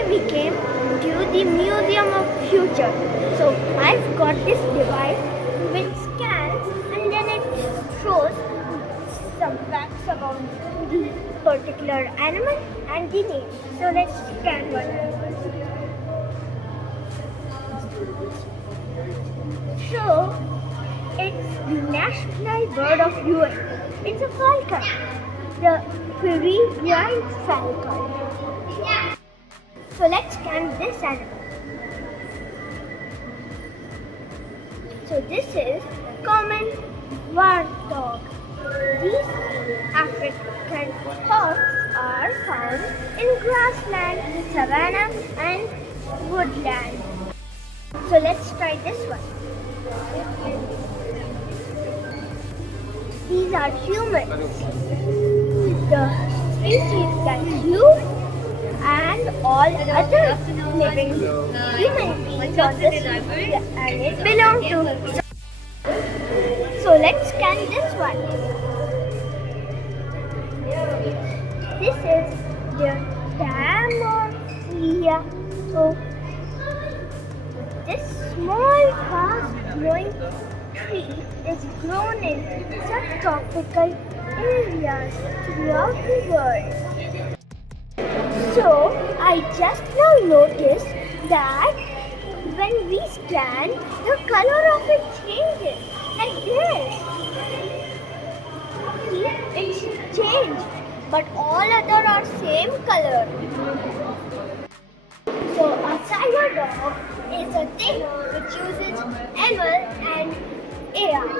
today we came to the Museum of Future. So I've got this device which scans and then it shows some facts about the particular animal and the name. So let's scan one. So it's the national bird of US. It's a falcon, the peregrine falcon. So let's scan this animal. So this is common warthog. These African hawks are found in grassland, savanna and woodland. So let's try this one. These are humans. The species that you and all other living human beings on this planet belong to. So let's scan this one. This is the Damolia. So this small fast-growing tree is grown in subtropical areas throughout the world. So I just now noticed that when we scan, the color of it changes like this. See, it's changed, but all other are same color. So a cyber dog is a thing which uses ML and AI.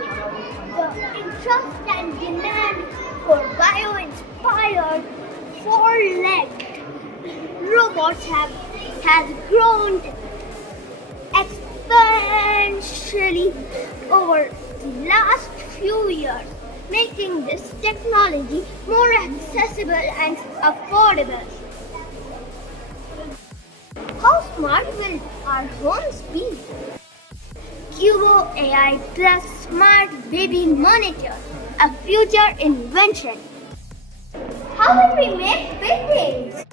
The interest and demand for bio-inspired four-legged robots has grown exponentially over the last few years, making this technology more accessible and affordable. How smart will our homes be? Cubo AI plus Smart Baby Monitor, a future invention. How will we make paintings?